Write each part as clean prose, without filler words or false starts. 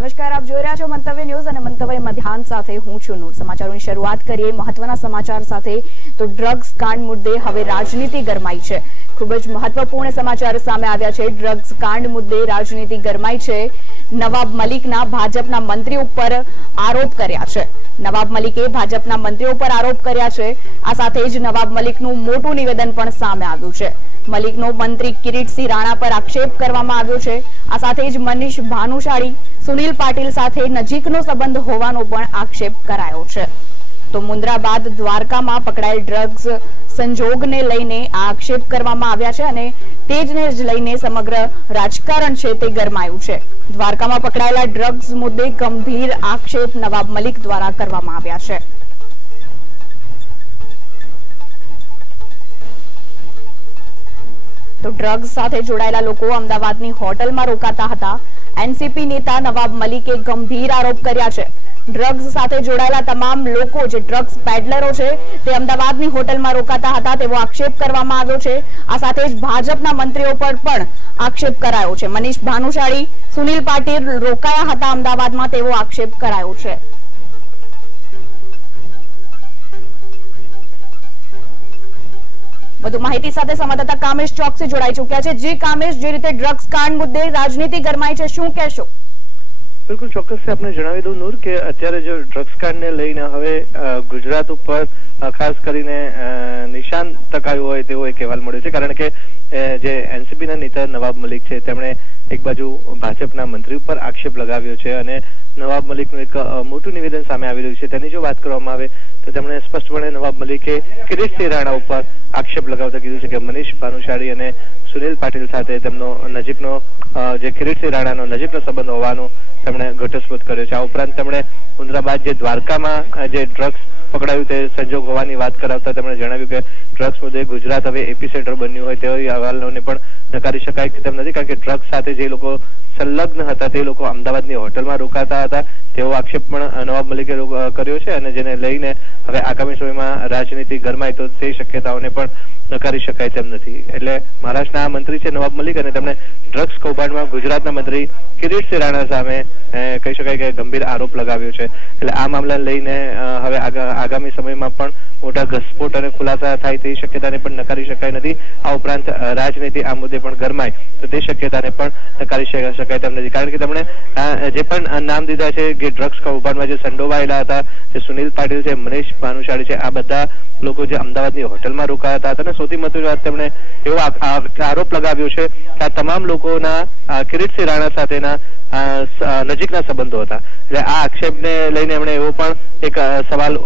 નમસ્કાર, આપ જોઈ રહ્યા છો મંતવ્ય ન્યૂઝ અને મંતવ્ય મધ્યાહન સાથે હું છું નૂર। સમાચારોની શરૂઆત કરીએ મહત્વના સમાચાર સાથે। તો ડ્રગ્સ કાંડ મુદ્દે હવે રાજનીતિ ગરમાઈ છે। ખૂબ જ મહત્વપૂર્ણ સમાચાર સામે આવ્યા છે। ડ્રગ્સ કાંડ મુદ્દે રાજનીતિ ગરમાઈ છે। નવાબ મલિકના ભાજપના મંત્રી ઉપર આરોપ કર્યા છે। નવાબ મલિકે ભાજપના મંત્રીઓ પર આરોપ કર્યા છે। આ સાથે જ નવાબ મલિકનું મોટું નિવેદન પણ સામે આવ્યું છે। મલિકનો મંત્રી કિરીટસિંહ રાણા પર આક્ષેપ કરવામાં આવ્યો છે। આ સાથે જ મનીષ ભાનુશાળી, સુનિલ પાટીલ સાથે નજીકનો સંબંધ હોવાનો પણ આક્ષેપ કરાયો છે। તો મુન્દ્રા બાદ દ્વારકામાં પકડાયેલ ડ્રગ્સ સંજોગને લઈને આ આક્ષેપ કરવામાં આવ્યા છે અને તેજને જ લઈને સમગ્ર રાજકારણ છે તે ગરમાયું છે। દ્વારકામાં પકડાયેલા ડ્રગ્સ મુદ્દે ગંભીર આક્ષેપ નવાબ મલિક દ્વારા કરવામાં આવ્યા છે। તો ડ્રગ્સ સાથે જોડાયેલા લોકો અમદાવાદની હોટલમાં રોકાતા હતા। એનસીપી નેતા નવાબ મલિકે ગંભીર આરોપ કર્યા છે। ડ્રગ્સ સાથે જોડાયેલા તમામ લોકો જે ડ્રગ્સ પેડલરો છે તે અમદાવાદની હોટલમાં રોકાતા હતા તેવો આક્ષેપ કરવામાં આવ્યો છે। આ સાથે જ ભાજપના મંત્રીઓ પર પણ આક્ષેપ કરાયો છે। મનીષ ભાનુશાળી, સુનિલ પાટીલ રોકાયા હતા અમદાવાદમાં તેવો આક્ષેપ કરાયો છે। વધુ માહિતી સાથે સંવાદદાતા કામેશ ચોકસી જોડાઈ ચૂક્યા છે। જે કામેશ, જે રીતે ડ્રગ્સ કાંડ મુદ્દે રાજનીતિ ગરમાઈ છે, શું કહેશો? બિલકુલ ચોક્કસ આપણે જણાવી દઉં નૂર કે અત્યારે જો ડ્રગ્સ કાંડને લઈને હવે ગુજરાત ઉપર ખાસ કરીને નિશાન તકાયું હોય તેવો એક અહેવાલ મળ્યો છે। કારણ કે જે એનસીપીના નેતા નવાબ મલિક છે તેમણે એક બાજુ ભાજપના મંત્રી ઉપર આક્ષેપ લગાવ્યો છે અને નવાબ મલિકનું એક મોટું નિવેદન સામે આવી રહ્યું છે। તેની જો વાત કરવામાં આવે તો તેમણે સ્પષ્ટપણે નવાબ મલિકે કિરીટસિંહ રાણા ઉપર આક્ષેપ લગાવતા કીધું છે કે મનીષ ભાનુશાળી અને સુનિલ પાટીલ સાથે તેમનો નજીકનો જે કિરીટસિંહ રાણાનો નજીકનો સંબંધ હોવાનો તેમણે ઘટસ્ફોટ કર્યો છે। આ ઉપરાંત તેમણે મુન્દ્રા બાદ જે દ્વારકામાં જે ડ્રગ્સ પકડાયું તે સંજોગ હોવાની વાત કરાવતા તેમણે જણાવ્યું કે ડ્રગ્સ મુદ્દે ગુજરાત હવે એપીસેન્ટર બન્યું હોય તેવા અહેવાલોને પણ નકારી શકાય તેમ નથી। કારણ કે ડ્રગ્સ સાથે જે લોકો સંલગ્ન હતા તે લોકો અમદાવાદની હોટલમાં રોકાતા હતા તેવો આક્ષેપ પણ નવાબ મલિકે કર્યો છે અને જેને લઈને હવે આગામી સમયમાં રાજનીતિ ગરમાય તો તે શક્યતાઓને પણ નકારી શકાય તેમ નથી। એટલે મહારાષ્ટ્રના મંત્રી છે નવાબ મલિક અને તેમણે ડ્રગ્સ કૌભાંડમાં ગુજરાતના મંત્રી કિરીટસિંહ રાણા સામે કહી શકાય કે ગંભીર આરોપ લગાવ્યો છે। એટલે આ મામલાને લઈને હવે આગામી સમયમાં પણ મોટા ઘસફોટ અને ખુલાસા થાય તેવી શક્યતાને પણ નકારી શકાય નથી। આ ઉપરાંત રાજનીતિ આ મુદ્દે પણ ગરમાય તો તે શક્યતાને પણ નકારી શકાય તેમ નથી। કારણ કે તેમણે જે પણ નામ દીધા છે કે ડ્રગ્સ કૌભાંડમાં જે સંડોવાયેલા હતા, જે સુનિલ પાટીલ છે, મનીષ ભાનુશાળી છે, આ બધા લોકો જે અમદાવાદની હોટલમાં રોકાયા હતા અને સૌથી મહત્વની વાત તેમણે એવો આરોપ લગાવ્યો છે કે આ તમામ લોકોના કિરીટસિંહ રાણા સાથેના નજીકના સંબંધો હતા। એટલે આ આક્ષેપને લઈને એમણે એવો પણ એક સવાલ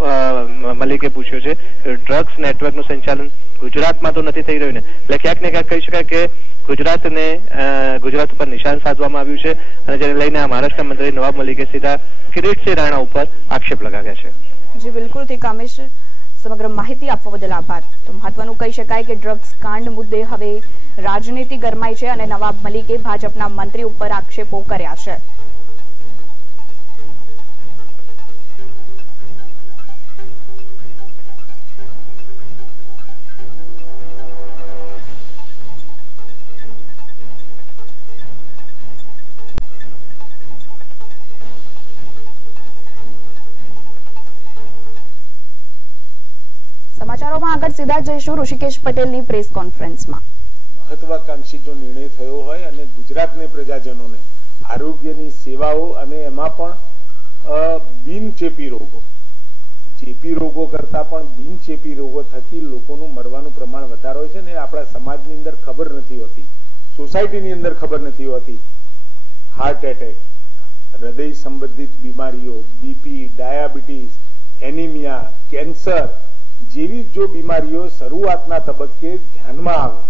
મલિકે પૂછ્યો છે ડ્રગ્સ નેટવર્કનું સંચાલન ગુજરાતમાં તો નથી થઈ રહ્યું ને, એટલે ક્યાંક ને ક્યાંક કહી શકાય કે ગુજરાત ઉપર નિશાન સાધવામાં આવ્યું છે અને જેને લઈને આ મહારાષ્ટ્ર મંત્રી નવાબ મલિકે સીધા કિરીટસિંહ રાણા ઉપર આક્ષેપ લગાવ્યા છે। જી બિલકુલથી કામેશ, સમગ્ર માહિતી આપવા બદલ આભાર। તો મહત્વનું કહી શકાય કે ડ્રગ્સ કાંડ મુદ્દે હવે રાજનીતિ ગરમાઈ છે અને નવાબ મલિકે ભાજપના મંત્રી ઉપર આક્ષેપો કર્યા છે। સમાચારોમાં આગળ સીધા જઈશું ઋષિકેશ પટેલની પ્રેસ કોન્ફરન્સમાં। મહત્વાકાંક્ષી જો નિર્ણય થયો હોય અને ગુજરાતને પ્રજાજનોને આરોગ્યની સેવાઓ અને એમાં પણ બિનચેપી રોગો, ચેપી રોગો કરતા પણ બિનચેપી રોગો થકી લોકોનું મરવાનું પ્રમાણ વધારે હોય છે ને આપણા સમાજની અંદર ખબર નથી હોતી, સોસાયટીની અંદર ખબર નથી હોતી। હાર્ટ એટેક, હૃદય સંબંધિત બીમારીઓ, બીપી, ડાયાબિટીસ, એનિમિયા, કેન્સર જેવી જો બીમારીઓ શરૂઆતના તબક્કે ધ્યાનમાં આવે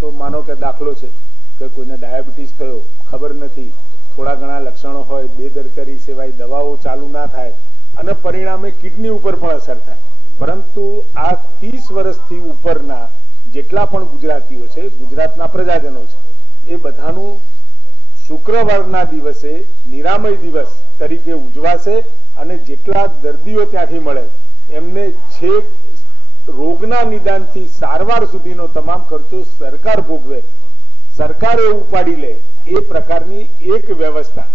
તો માનો કે દાખલો છે કે કોઈને ડાયાબિટીસ થયો, ખબર નથી, થોડા ઘણા લક્ષણો હોય, બેદરકારી સિવાય દવાઓ ચાલુ ના થાય અને પરિણામે કિડની ઉપર પણ અસર થાય। પરંતુ આ 30 વર્ષથી ઉપરના જેટલા પણ ગુજરાતીઓ છે, ગુજરાતના પ્રજાજનો છે, એ બધાનું શુક્રવારના દિવસે નિરામય દિવસ તરીકે ઉજવાશે અને જેટલા દર્દીઓ ત્યાંથી મળે એમને છેક રોગના નિદાનથી સારવાર સુધીનો તમામ ખર્ચો સરકાર ભોગવે, સરકારે ઉપાડી લે એ પ્રકારની એક વ્યવસ્થા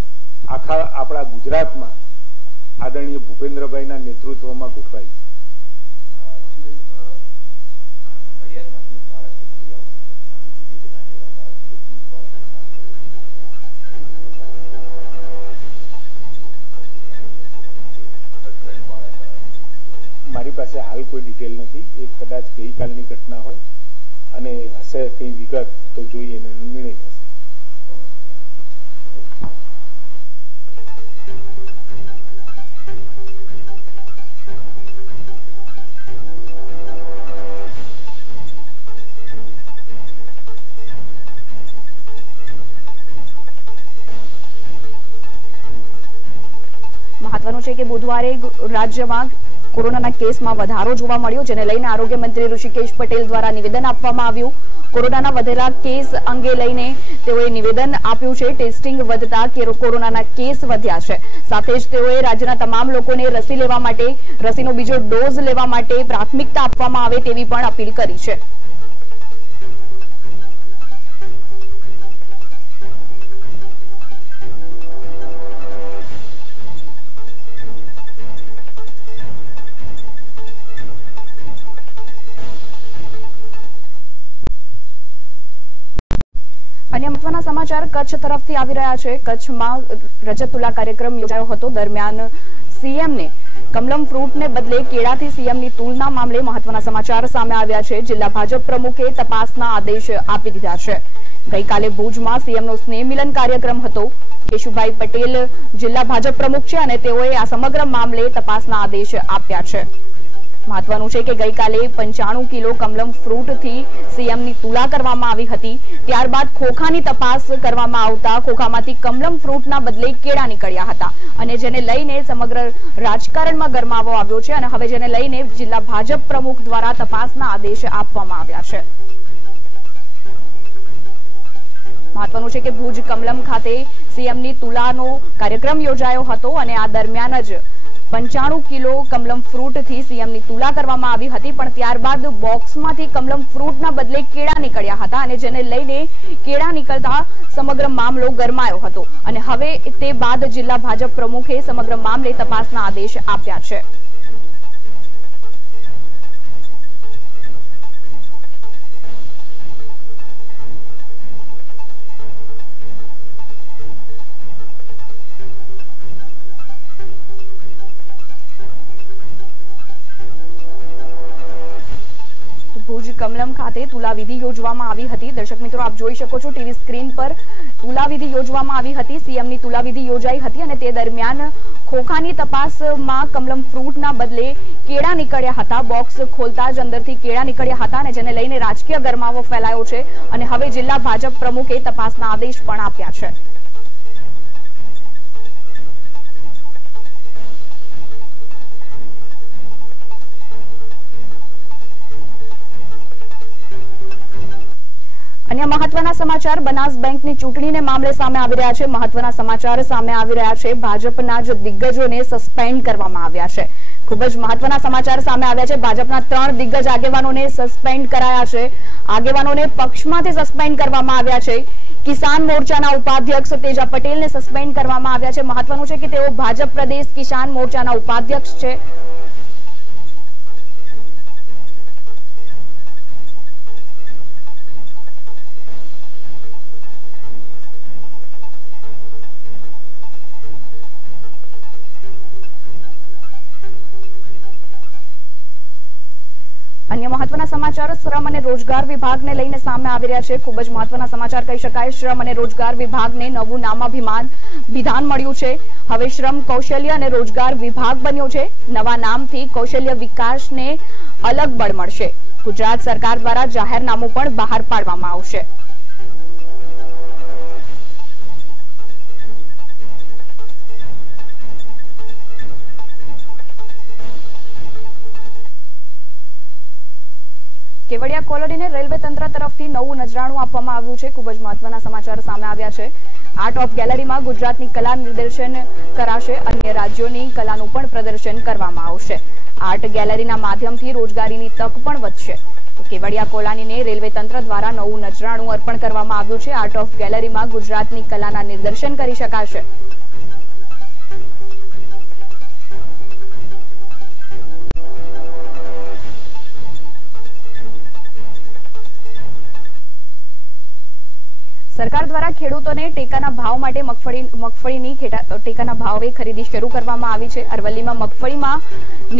આખા આપણા ગુજરાતમાં આદરણીય ભૂપેન્દ્રભાઈના નેતૃત્વમાં ગોઠવાઈ છે. મારી પાસે હાલ કોઈ ડિટેલ નથી. એ કદાચ ગઈકાલની ઘટના હોય અને હશે કંઈ વિગત તો જોઈએ ને નિર્ણય થશે. મહત્વનું છે કે બુધવારે રાજ્યમાં કોરોનાના કેસમાં વધારો જોવા મળ્યો, જેને લઈને આરોગ્ય મંત્રી ઋષિકેશ પટેલ દ્વારા નિવેદન આપવામાં આવ્યું. કોરોનાના વધેલા કેસ અંગે લઈને તેઓએ નિવેદન આપ્યું છે. ટેસ્ટિંગ વધતા કોરોનાના કેસ વધ્યા છે. સાથે જ તેઓએ રાજ્યના તમામ લોકોને રસી લેવા માટે, રસીનો બીજો ડોઝ લેવા માટે પ્રાથમિકતા આપવામાં આવે તેવી પણ અપીલ કરી છે. અન્ય મહત્વના સમાચાર કચ્છ તરફથી આવી રહ્યા છે. કચ્છમાં રજત તુલા કાર્યક્રમ યોજાયો હતો. દરમિયાન સીએમને કમલમ ફ્રૂટને બદલે કેળાથી સીએમની તુલના મામલે મહત્વના સમાચાર સામે આવ્યા છે. જિલ્લા ભાજપ પ્રમુખે તપાસના આદેશ આપી દીધા છે. ગઈકાલે ભુજમાં સીએમનો સ્નેહ મિલન કાર્યક્રમ હતો. કેશુભાઈ પટેલ જિલ્લા ભાજપ પ્રમુખ છે અને તેઓએ આ સમગ્ર મામલે તપાસના આદેશ આપ્યા છે. મહત્વનું છે કે ગઈકાલે 95 કિલો કમલમ ફ્રૂટથી સીએમની તુલા કરવામાં આવી હતી. ત્યારબાદ ખોખાની તપાસ કરવામાં આવતા ખોખામાંથી કમલમ ફ્રૂટના બદલે કેળા નીકળ્યા હતા અને જેને લઈને સમગ્ર રાજકારણમાં ગરમાવો આવ્યો છે અને હવે જેને લઈને જિલ્લા ભાજપ પ્રમુખ દ્વારા તપાસના આદેશ આપવામાં આવ્યા છે. મહત્વનું છે કે ભુજ કમલમ ખાતે સીએમની તુલાનો કાર્યક્રમ યોજાયો હતો અને આ દરમિયાન જ 95 કિલો કમલમ ફ્રૂટથી સીએમની તુલા કરવામાં આવી હતી, પણ ત્યારબાદ બોક્સમાંથી કમલમ ફ્રૂટના બદલે કેળા નીકળ્યા હતા અને જેને લઈને કેળા નીકળતા સમગ્ર મામલો ગરમાયો હતો અને હવે તે બાદ જિલ્લા ભાજપ પ્રમુખે સમગ્ર મામલે તપાસના આદેશ આપ્યા છે. ભુજ કમલમ ખાતે તુલાવિધિ યોજવામાં આવી હતી. દર્શક મિત્રો, આપ જોઈ શકો છો ટીવી સ્ક્રીન પર તુલાવિધિ યોજવામાં આવી હતી. સીએમની તુલાવિધિ યોજાઈ હતી અને તે દરમિયાન ખોખાની તપાસમાં કમલમ ફ્રૂટના બદલે કેળા નીકળ્યા હતા. બોક્સ ખોલતા જ અંદરથી કેળા નીકળ્યા હતા અને જેને લઈને રાજકીય ગરમાવો ફેલાયો છે અને હવે જિલ્લા ભાજપ પ્રમુખે તપાસના આદેશ પણ આપ્યા છે. અન્ય મહત્વના સમાચાર બનાસ બેંકની ચૂંટણીને મામલે સામે આવી રહ્યા છે. મહત્વના સમાચાર સામે આવી રહ્યા છે. ભાજપના જ દિગ્ગજોને સસ્પેન્ડ કરવામાં આવ્યા છે. ખૂબ જ મહત્વના સમાચાર સામે આવ્યા છે. ભાજપના 3 દિગ્ગજ આગેવાનોને સસ્પેન્ડ કરાયા છે. આગેવાનોને પક્ષમાંથી સસ્પેન્ડ કરવામાં આવ્યા છે. કિસાન મોરચાના ઉપાધ્યક્ષ તેજા પટેલને સસ્પેન્ડ કરવામાં આવ્યા છે. મહત્વનું છે કે તેઓ ભાજપ પ્રદેશ કિસાન મોરચાના ઉપાધ્યક્ષ છે. અન્ય મહત્વના સમાચાર શ્રમ અને રોજગાર વિભાગને લઈને સામે આવી રહ્યા છે. ખૂબ જ મહત્વના સમાચાર કહી શકાય. શ્રમ અને રોજગાર વિભાગને નવું નામાભિમાન વિધાન મળ્યું છે. હવે શ્રમ કૌશલ્ય અને રોજગાર વિભાગ બન્યો છે. નવા નામથી કૌશલ્ય વિકાસને અલગ બળ મળશે. ગુજરાત સરકાર દ્વારા જાહેરનામું પણ બહાર પાડવામાં આવશે. કેવડિયા કોલોનીને રેલવે તંત્ર તરફથી નવું નજરાણું આપવામાં આવ્યું છે. ખૂબ જ મહત્વના સમાચાર સામે આવ્યા છે. આર્ટ ઓફ ગેલેરીમાં ગુજરાતની કલા નિદર્શન કરાશે. અન્ય રાજ્યોની કલાનું પણ પ્રદર્શન કરવામાં આવશે. આર્ટ ગેલેરીના માધ્યમથી રોજગારીની તક પણ વધશે. તો કેવડિયા કોલોનીને રેલવે તંત્ર દ્વારા નવું નજરાણું અર્પણ કરવામાં આવ્યું છે. આર્ટ ઓફ ગેલેરીમાં ગુજરાતની કલાના નિદર્શન કરી શકાશે. સરકાર દ્વારા ખેડૂતોને ટેકાના ભાવ માટે મગફળીની ટેકાના ભાવે ખરીદી શરૂ કરવામાં આવી છે। અરવલ્લીમાં મગફળીમાં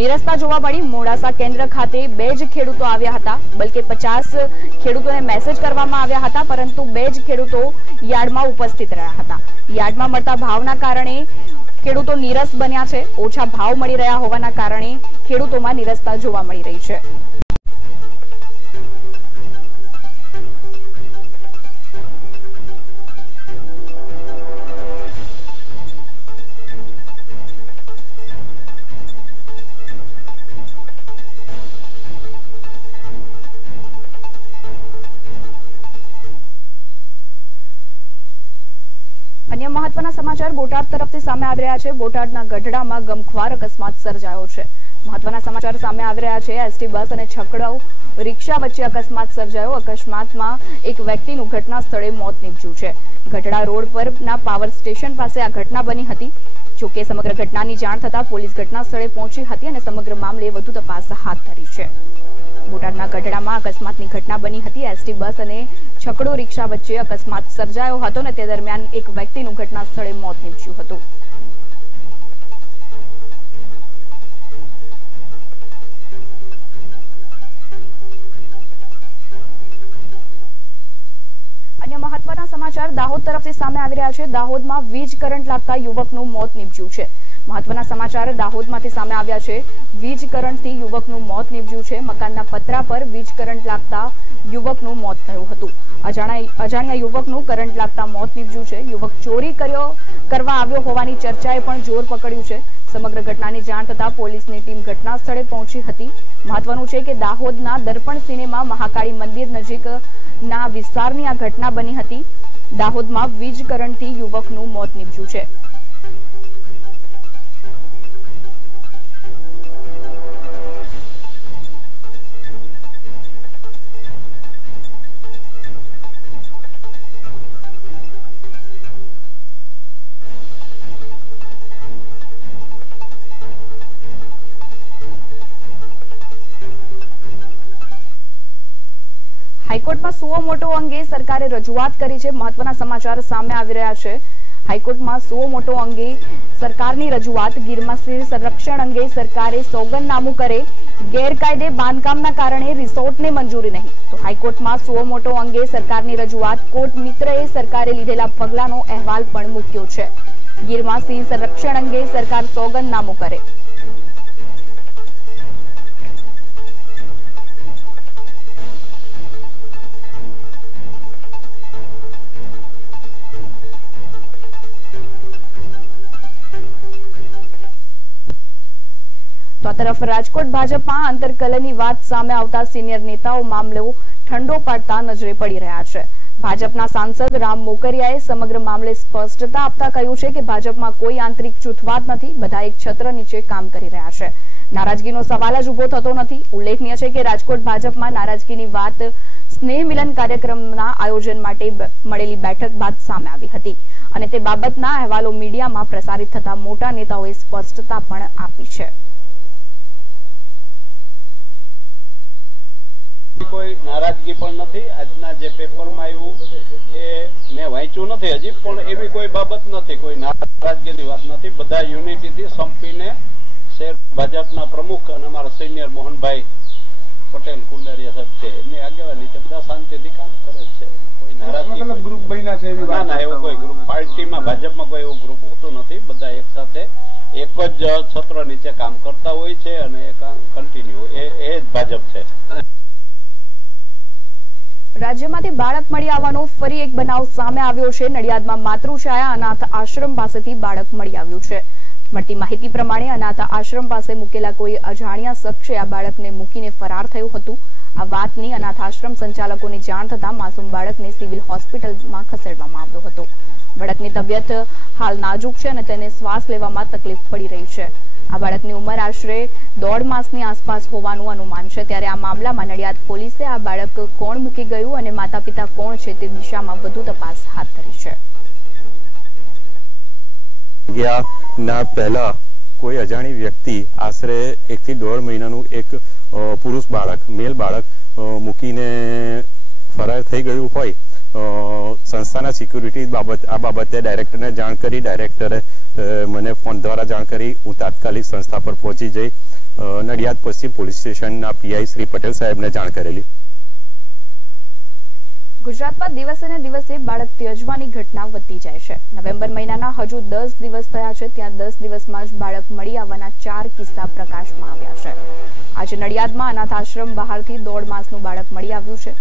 નિરસ્તા જોવા મળી। મોડાસા કેન્દ્ર ખાતે 2 જ ખેડૂતો આવ્યા હતા, બલકે 50 ખેડૂતોને મેસેજ કરવામાં આવ્યા હતા, પરંતુ 2 જ ખેડૂતો યાર્ડમાં ઉપસ્થિત રહ્યા હતા। યાર્ડમાં મળતા ભાવના કારણે ખેડૂતો નીરસ બન્યા છે। ઓછા ભાવ મળી રહ્યા હોવાના કારણે ખેડૂતોમાં નિરસ્તા જોવા મળી રહી છે। अन्य महत्वना समाचार बोटाद तरफथी सामे आवी रह्या छे। बोटादना गढડામાં ગમખ્વાર અકસ્માત સર્જાયો છે। महत्वना समाचार सामे आवी रह्या छे। एसटी बस અને છકડો रिक्शा वच्चे अकस्मात सर्जायो। अकस्मातमां एक व्यक्तिनुं घटना स्थळे मोत निपज्युं छे। गढડા रोड परना पावर स्टेशन पासे आ घटना बनी हती। जो के समग्र घटनानी जाण थता पोलीस घटना स्थळे पहोंची हती અને समग्र मामले વધુ તપાસ हाथ धरी छे। बोटादना गढડામાં अकस्मातनी घटना बनी हती। एसटी बस અને છકડો रिक्शा वच्चे अकस्मात सर्जायो हतो ने ते दरमियान एक व्यक्तिनुं घटना स्थळे मोत निपज्युं हतुं। अन्य महत्वना समाचार दाहोद तरफथी सामे आवी रह्या छे। दाहोदमां वीज करंट लागता युवकनुं मोत निपज्युं छे। महत्वना समाचार दाहोदमांथी सामे आव्या छे। वीज करंटथी युवकनुं मोत निपज्युं छे। मकानना पतरा पर वीज करंट लागता युवकनुं मोत थयुं हतुं। अजाण्या युवकनुं करंट लागता मोत निपज्युं छे। युवक चोरी करवा આવ્યો હોવાની ચર્ચાએ પણ જોર પકડ્યું છે। સમગ્ર ઘટનાની જાણ થતા પોલીસની ટીમ ઘટના સ્થળે પહોંચી હતી। મહત્વનું છે કે દાહોદના દર્પણ સિનેમા મહાકાળી મંદિર નજીકના વિસ્તારની આ ઘટના બની હતી। દાહોદમાં વીજ કરંટથી યુવકનું મોત નીપજ્યું છે। हाईकोर्टમાં સુઓ મોટો અંગે સરકારે રજૂઆત કરી છે। મહત્વના સમાચાર સામે આવી રહ્યા છે। હાઈકોર્ટમાં સુઓ મોટો અંગે સરકારની રજૂઆત। ગીરમાં સિંહ સંરક્ષણ અંગે સરકારે સોગંદનામું કરે। ગેરકાયદે બાંધકામના કારણે રિસોર્ટને મંજૂરી નહીં। તો હાઈકોર્ટમાં સુઓ મોટો અંગે સરકારની રજૂઆત। કોર્ટ મિત્રએ સરકારે લીધેલા પગલાંનો અહેવાલ પણ મૂક્યો છે। ગીરમાં સિંહ સંરક્ષણ અંગે સરકાર સોગંદનામું કરે। तो तरफ राजकोट भाजपा अंतरकलनी वात सामे आवता सीनियर नेताओं मामलो ठंडो पाडता नजरे पड़ी रह्या छे। भाजपना सांसद राम मोकरियाए समग्र मामले स्पष्टता आपता कह्युं छे के भाजपमां कोई आंतरिक जूथवाद नथी, बधा एक छत्र नीचे काम करी रह्या छे। नाराजगीनो सवाल ज उभो थतो नथी। उल्लेखनीय छे के राजकोट भाजपमां नाराजगीनी वात स्नेह मिलन कार्यक्रमना आयोजन माटे मळेली बैठक बाद सामे आवी हती અને તે બાબતના અહેવાલો મીડિયામાં પ્રસારિત થતા મોટા નેતાઓએ સ્પષ્ટતા પણ આપી છે। कोई नाराजगी पण नथी। आजना जे पेपरमां आव्युं ए मैं वांच्युं नथी हजी, पण एवी कोई बाबत नथी, कोई नाराजगीनी वात नथी। बधा युनिटीथी संपीने शहर भाजपना प्रमुख अने अमारा सीनियर मोहनभाई पटेल कुंडारिया साहेब छे एमनी आगेवानी नीचे बधा शांतिथी काम करे छे। कोई नाराजगी मतलब ग्रुप बन्या छे एवी वात ना, एवो कोई ग्रुप पार्टीमां भाजपमां कोई एवो ग्रुप होतो नथी। बधा एक साथे एक ज छत्र नीचे काम करता होय छे अने ए कंटिन्यू ए ज भाजप छे। રાજ્યમાંથી બાળક મળી આવવાનો ફરી એક બનાવ સામે આવ્યો છે। નડિયાદમાં માતૃછાયા અનાથ આશ્રમ પાસેથી બાળક મળી આવ્યું છે। મળતી માહિતી પ્રમાણે અનાથ આશ્રમ પાસે મૂકેલા કોઈ અજાણ્યા શખ્સે આ બાળકને મૂકીને ફરાર થયું હતું। આ વાતની અનાથ આશ્રમ સંચાલકોને જાણ થતા માસૂમ બાળકને સિવિલ હોસ્પિટલમાં ખસેડવામાં આવ્યો હતો। બાળકની તબિયત હાલ નાજુક છે અને તેને શ્વાસ લેવામાં તકલીફ પડી રહી છે। આ બાળકની ઉંમર આશરે 1.5 માસની આસપાસ હોવાનું અનુમાન છે। ત્યારે આ મામલામાં નડિયાદ પોલીસે આ બાળક કોણ મૂકી ગયું અને માતા પિતા કોણ છે તે દિશામાં વધુ તપાસ હાથ ધરી છે। ના પહેલા કોઈ અજાણી વ્યક્તિ આશરે 1 થી 1.5 મહિનાનું એક પુરુષ બાળક મેલ બાળક મૂકીને ફરાર થઈ ગયું હોય સંસ્થાના સિક્યુરિટી આ બાબતે ડાયરેક્ટરને જાણ કરી. ડાયરેક્ટરે મને ફોન દ્વારા જાણ કરી. હું તાત્કાલિક સંસ્થા પર પહોંચી જઈ નડિયાદ પશ્ચિમ પોલીસ સ્ટેશનના પીઆઈ શ્રી પટેલ સાહેબને જાણ કરેલી. ગુજરાતમાં દિવસે ને દિવસે બાળક ત્યજવાની ઘટના વધતી જાય છે. નવેમ્બર મહિનાના હજુ 10 દિવસ થયા છે, ત્યાં 10 દિવસમાં જ બાળક મળી આવવાના 4 કિસ્સા પ્રકાશમાં આવ્યા છે. આજે નડિયાદમાં અનાથ આશ્રમ બહારથી 1.5 માસનું બાળક મળી આવ્યું છે.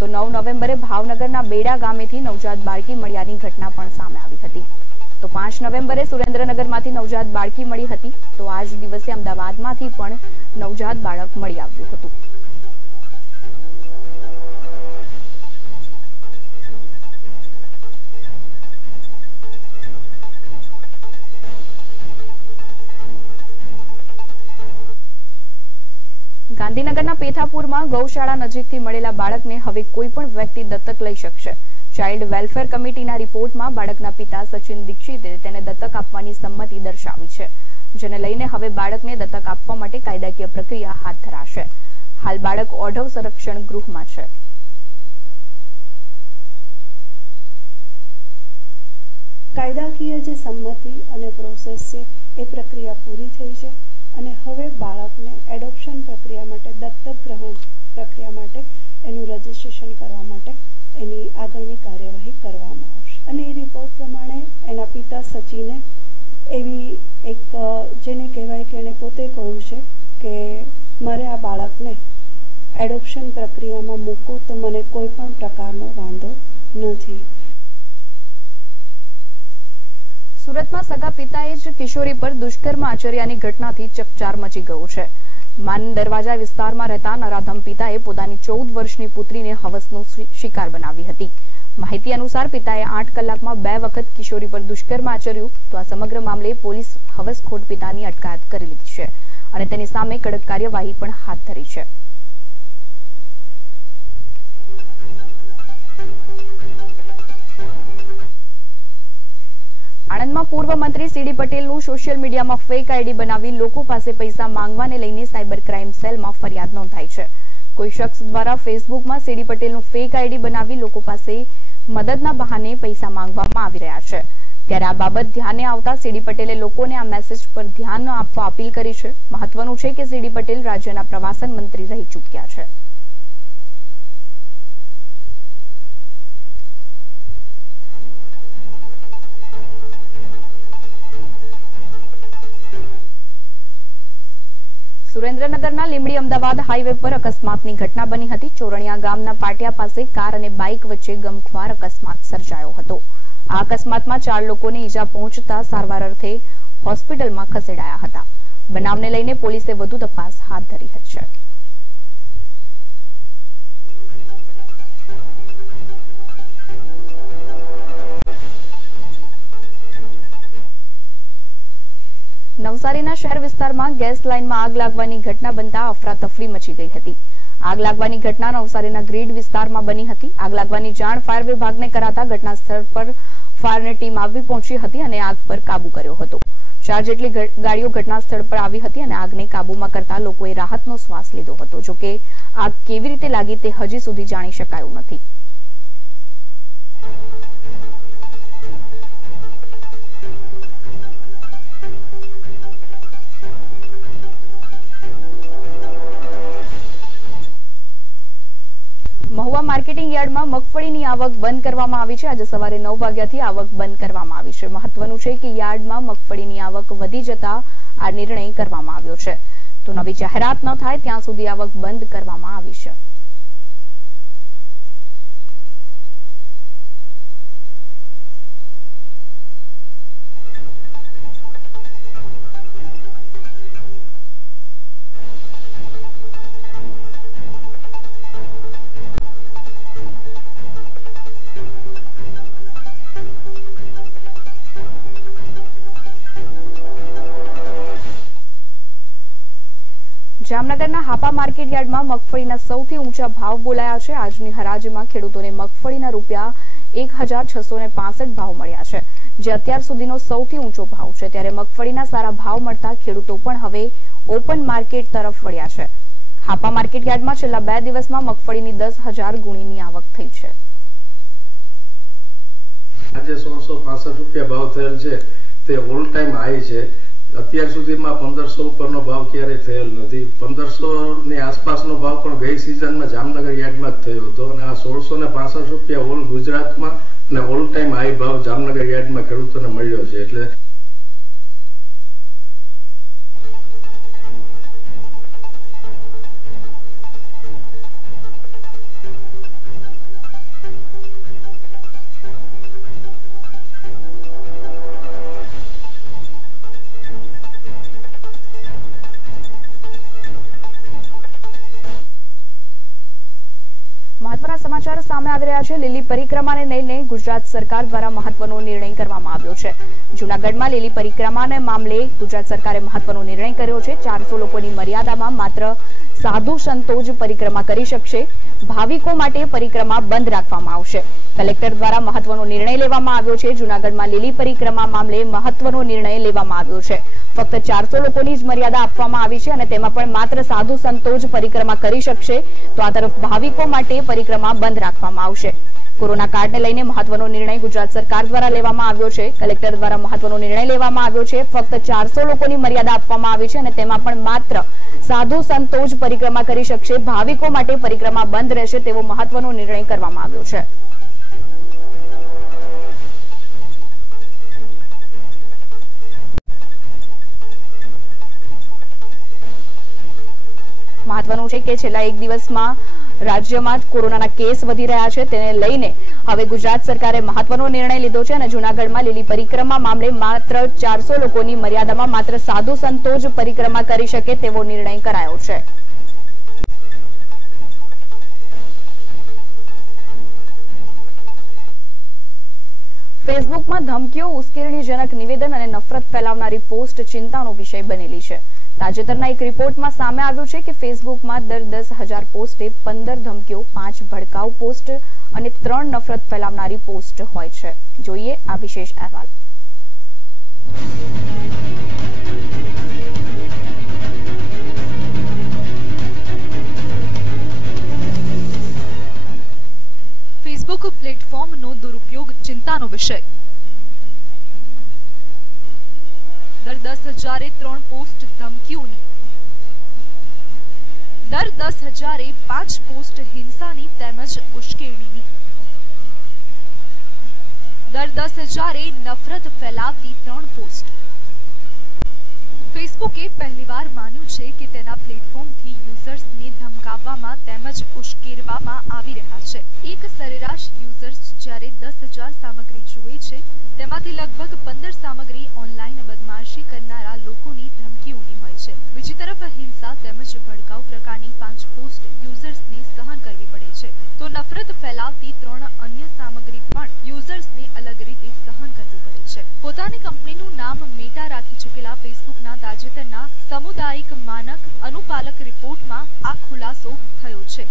તો 9 નવેમ્બરે ભાવનગરના બેડા ગામેથી નવજાત બાળકી મળ્યાની ઘટના પણ સામે આવી હતી. તો 5 નવેમ્બરે સુરેન્દ્રનગરમાંથી નવજાત બાળકી મળી હતી. તો આજ દિવસે અમદાવાદમાંથી પણ નવજાત બાળક મળી આવ્યું હતું. ગાંધીનગરના પેથાપુરમાં ગૌશાળા નજીકથી મળેલા બાળકને હવે કોઈ પણ વ્યક્તિ દત્તક લઈ શકશે. ચાઇલ્ડ વેલફેર કમિટીના રિપોર્ટમાં બાળકના પિતા સચિન દીક્ષિતે તેને દત્તક આપવાની સંમતિ દર્શાવી છે, જેને લઈને હવે બાળકને દત્તક આપવા માટે કાયદાકીય પ્રક્રિયા હાથ ધરાશે. હાલ બાળક ઓઢવ સંરક્ષણ ગૃહમાં છે. કાયદાકીય જે સંમતિ અને પ્રોસેસ છે એ પ્રક્રિયા પૂરી થઈ છે અને હવે બાળકને એડોપ્શન પ્રક્રિયા માટે, દત્તક ગ્રહણ પ્રક્રિયા માટે એનું રજીસ્ટ્રેશન કરવા માટે એની આગળની કાર્યવાહી કરવામાં આવશે. અને એ રિપોર્ટ પ્રમાણે એના પિતા સચિને એવી એક જેને કહેવાય કે એણે પોતે કહ્યું છે કે મારે આ બાળકને એડોપ્શન પ્રક્રિયામાં મૂકો તો મને કોઈ પણ પ્રકારનો વાંધો નથી. સુરતમાં સગા પિતાએ જ કિશોરી પર દુષ્કર્મ આચર્યાની ઘટનાથી ચકચાર મચી ગયો છે. માન દરવાજા વિસ્તારમાં રહેતા નરાધમ પિતાએ પોતાની 14 વર્ષની પુત્રીને હવસનો શિકાર બનાવી હતી. માહિતી અનુસાર પિતાએ 8 કલાકમાં 2 વખત કિશોરી પર દુષ્કર્મ આચર્યું. તો આ સમગ્ર મામલે પોલીસ હવસખોર પિતાની અટકાયત કરી લીધી છે અને તેની સામે કડક કાર્યવાહી પણ હાથ ધરી છે. આણંદમાં પૂર્વ મંત્રી સીડી પટેલનું સોશિયલ મીડિયામાં ફેક આઈડી બનાવી લોકો પાસે પૈસા માંગવાને લઈને સાયબર ક્રાઇમ સેલમાં ફરિયાદ નોંધાઈ છે. કોઈ શખ્સ દ્વારા ફેસબુકમાં સીડી પટેલનું ફેક આઈડી બનાવી લોકો પાસે મદદના બહાને પૈસા માંગવામાં આવી રહ્યા છે. ત્યારે આ બાબત ધ્યાને આવતા સીડી પટેલે લોકોને આ મેસેજ પર ધ્યાન આપવા અપીલ કરી છે. મહત્વનું છે કે સીડી પટેલ રાજ્યના પ્રવાસન મંત્રી રહી ચૂક્યા છે. સુરેન્દ્રનગરના લીંબડી અમદાવાદ હાઈવે પર અકસ્માતની ઘટના બની હતી. ચોરણિયા ગામના પાટિયા પાસે કાર અને બાઇક વચ્ચે ગમખ્વાર અકસ્માત સર્જાયો હતો. આ અકસ્માતમાં 4 લોકોને ઈજા પહોંચતા સારવાર અર્થે હોસ્પિટલમાં ખસેડાયા હતા. બનાવને લઈને પોલીસે વધુ તપાસ હાથ ધરી છે. નવસારીના શહેર વિસ્તારમાં ગેસ લાઇનમાં આગ લાગવાની ઘટના બનતા અફરાતફરી મચી ગઈ હતી. આગ લાગવાની ઘટના નવસારીના ગ્રીડ વિસ્તારમાં બની હતી. આગ લાગવાની જાણ ફાયર વિભાગને કરાતા ઘટના સ્થળ પર ફાયરની ટીમ આવી પહોંચી હતી અને આગ પર કાબુ કર્યો હતો. 4 જેટલી ગાડીઓ ઘટના સ્થળ પર આવી હતી અને આગને કાબુમાં કરતા લોકોએ રાહતનો શ્વાસ લીધો હતો. જોકે આગ કેવી રીતે લાગી તે હજી સુધી જાણી શકાયું નથી. મહુવા માર્કેટિંગ યાર્ડમાં મગફળીની આવક બંધ કરવામાં આવી છે. આજે સવારે 9 વાગ્યાથી આવક બંધ કરવામાં આવી છે. મહત્વનું છે કે યાર્ડમાં મગફળીની આવક વધી જતા આ નિર્ણય કરવામાં આવ્યો છે. તો નવી જાહેરાત ન થાય ત્યાં સુધી આવક બંધ કરવામાં આવી છે. જામનગરના હાપા માર્કેટ યાર્ડમાં મગફળીના સૌથી ઊંચા ભાવ બોલાયા છે. આજની હરાજીમાં ખેડૂતોને મગફળીના રૂપિયા 1665 ભાવ મળ્યા છે, જે અત્યાર સુધીનો સૌથી ઊંચો ભાવ છે. ત્યારે મગફળીના સારા ભાવ મળતા ખેડૂતો પણ હવે ઓપન માર્કેટ તરફ વળ્યા છે. હાપા માર્કેટ યાર્ડમાં છેલ્લા 2 દિવસમાં મગફળીની 10,000 ગુણીની આવક થઈ છે. આજે 1665 રૂપિયા ભાવ થયેલ છે તે ઓલ ટાઈમ હાઈ છે। અત્યાર સુધીમાં 1500 ઉપરનો ભાવ ક્યારેય થયેલ નથી। 1500 ની આસપાસનો ભાવ પણ ગઈ સિઝનમાં જામનગર યાર્ડમાં જ થયો હતો અને આ 1665 રૂપિયા ઓલ ગુજરાતમાં અને ઓલ ટાઈમ હાઈ ભાવ જામનગર યાર્ડમાં ખેડૂતોને મળ્યો છે। એટલે મહત્વના સમાચાર સામે આવી રહ્યા છે। લીલી પરિક્રમાને લઈને ગુજરાત સરકાર દ્વારા મહત્વનો નિર્ણય કરવામાં આવ્યો છે। જૂનાગઢમાં લીલી પરિક્રમાને મામલે ગુજરાત સરકારે મહત્વનો નિર્ણય કર્યો છે। 400 લોકોની મર્યાદામાં માત્ર સાધુ સંતો જ પરિક્રમા કરી શકશે। ભાવિકો માટે પરિક્રમા બંધ રાખવામાં આવશે। કલેક્ટર દ્વારા મહત્વનો નિર્ણય લેવામાં આવ્યો છે। જૂનાગઢમાં લીલી પરિક્રમા મામલે મહત્વનો નિર્ણય લેવામાં આવ્યો છે। ફક્ત 400 લોકોની જ મર્યાદા આપવામાં આવી છે અને તેમાં પણ માત્ર સાધુ સંતો જ પરિક્રમા કરી શકશે। તો આ તરફ ભાવિકો માટે પરિક્રમા બંધ રાખવામાં આવશે। કોરોના કાળને લઈને મહત્વનો નિર્ણય ગુજરાત સરકાર દ્વારા લેવામાં આવ્યો છે। કલેક્ટર દ્વારા મહત્વનો નિર્ણય લેવામાં આવ્યો છે। ફક્ત 400 લોકોની મર્યાદા આપવામાં આવી છે અને તેમાં પણ માત્ર સાધુ સંતો જ પરિક્રમા કરી શકશે। ભાવિકો માટે પરિક્રમા બંધ રહેશે તેવો મહત્વનો નિર્ણય કરવામાં આવ્યો છે। મહત્વનું છે કે છેલ્લા એક દિવસમાં રાજ્યમાં કોરોનાના કેસ વધી રહ્યા છે। તેને લઈને હવે ગુજરાત સરકારે મહત્વનો નિર્ણય લીધો છે અને જૂનાગઢમાં લીલી પરિક્રમા મામલે માત્ર 400 લોકોની મર્યાદામાં માત્ર સાધુ સંતો જ પરિક્રમા કરી શકે તેવો નિર્ણય કરાયો છે। ફેસબુકમાં ધમકીઓ, ઉશ્કેરણીજનક નિવેદન અને નફરત ફેલાવનારી પોસ્ટ ચિંતાનો વિષય બનેલી છે। તાજેતરના એક રિપોર્ટમાં સામે આવ્યું છે કે ફેસબુકમાં દર 10,000 પોસ્ટે 15 ધમકીઓ, 5 ભડકાઉ પોસ્ટ અને 3 નફરત ફેલાવનારી પોસ્ટ હોય છે। જોઈએ આ વિશેષ અહેવાલ। ફેસબુક પ્લેટફોર્મનો દુરુપયોગ ચિંતાનો વિષય। દર 10,000 3 પોસ્ટ ધમકીઓની, દર 10,000 5 પોસ્ટ હિંસાની તેમજ ઉશ્કેરણીની, દર 10,000 નફરત ફેલાવતી 3 પોસ્ટ। ફેસબુકે પહેલીવાર માન્યું છે કે તેના પ્લેટફોર્મથી યુઝર્સને ધમકાવવામાં તેમજ ઉશ્કેરવામાં આવી રહ્યા છે। એક સરેરાશ યુઝર્સ જ્યારે 10,000 સામગ્રી જુએ છે તેમાંથી લગભગ 15 સામગ્રી ઓનલાઈન બદમાશી કરનારા લોકોની ધમકીઓની હોય છે। બીજી તરફ હિંસા તેમજ ભડકાઉ પ્રકારની 5 પોસ્ટ યુઝર્સને સહન કરવી પડે છે, તો નફરત ફેલાવતી 3 અન્ય સામગ્રી પણ યુઝર્સને અલગ રીતે સહન કરવી પડે છે। પોતાની કંપનીનું નામ મેટા રાખી ચૂકેલા ફેસબુકના તાજેતરના સામુદાયિક માનક અનુપાલક રિપોર્ટમાં આ ખુલાસો થયો છે।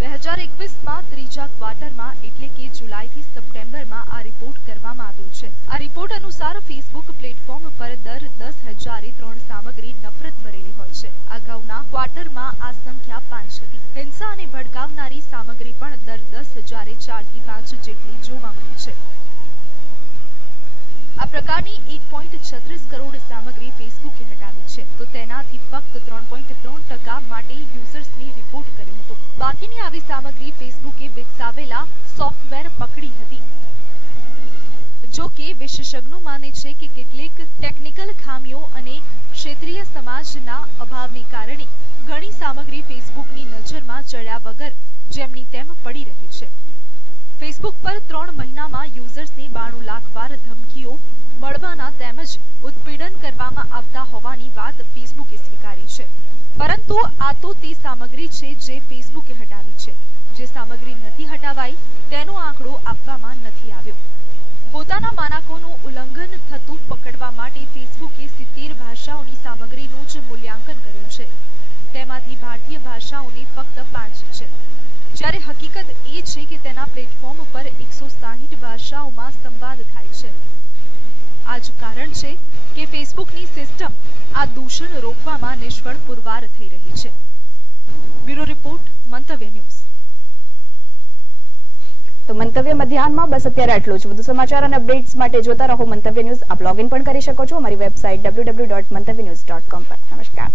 2021માં ત્રીજા ક્વાર્ટરમાં એટલે કે જુલાઈથી સપ્ટેમ્બરમાં આ રિપોર્ટ કરવામાં આવ્યો છે। આ રિપોર્ટ અનુસાર ફેસબુક પ્લેટફોર્મ પર દર 10,000 3 સામગ્રી નફરત ભરેલી હોય છે। અગાઉના ક્વાર્ટરમાં આ સંખ્યા 5 હતી। હિંસા અને ભડકાવનારી સામગ્રી પણ દર 10,000 4 થી 5 જેટલી જોવા મળી છે। આ પ્રકારની 1.36 કરોડ સામગ્રી ફેસબુકે હટાવી છે, તો તેનાથી ફક્ત 3.3% માટે યુઝર્સને રિપોર્ટ કર્યો હતો। બાકીની આવી સામગ્રી ફેસબુકે વિકસાવેલા સોફ્ટવેર પકડી હતી। જો કે વિશેષજ્ઞો માને છે કે કેટલીક ટેકનિકલ ખામીઓ અને ક્ષેત્રીય સમાજના અભાવને કારણે ઘણી સામગ્રી ફેસબુકની નજરમાં ચડ્યા વગર જેમની તેમ પડી રહી છે। ફેસબુક પર 3 મહિનામાં યુઝર્સને 92 લાખ વાર ધમકીઓ મળવાના તેમજ ઉત્પીડન કરવામાં આવતા હોવાની વાત ફેસબુકે સ્વીકારી છે। પરંતુ આ તો તે સામગ્રી છે જે ફેસબુકે હટાવી છે। જે સામગ્રી નથી હટાવાઈ તેનો આંકડો આપવામાં નથી આવ્યો। પોતાના માનકોનું ઉલ્લંઘન થતું પકડવા માટે ફેસબુકે 70 ભાષાઓની સામગ્રીનું જ મૂલ્યાંકન કર્યું છે। તેમાંથી ભારતીય ભાષાઓની ફક્ત 5 છે, જ્યારે હકીકત એ છે કે તેના પ્લેટફોર્મ પર 160 ભાષાઓમાં સંવાદ થાય છે। આ જ કારણ છે કે ફેસબુકની સિસ્ટમ આ દૂષણ રોકવામાં નિષ્ફળ પુરવાર થઈ રહી છે। બ્યુરો રિપોર્ટ, મંતવ્ય ન્યૂઝ। તો મંતવ્ય મધ્યાહનમાં બસ અત્યારે આટલું જ. વધુ સમાચાર અને અપડેટ્સ માટે જોતા રહો મંતવ્ય ન્યૂઝ. આપ લોગિન પણ કરી શકો છો અમારી વેબસાઇટ www.mantavyanews.com પર. નમસ્કાર.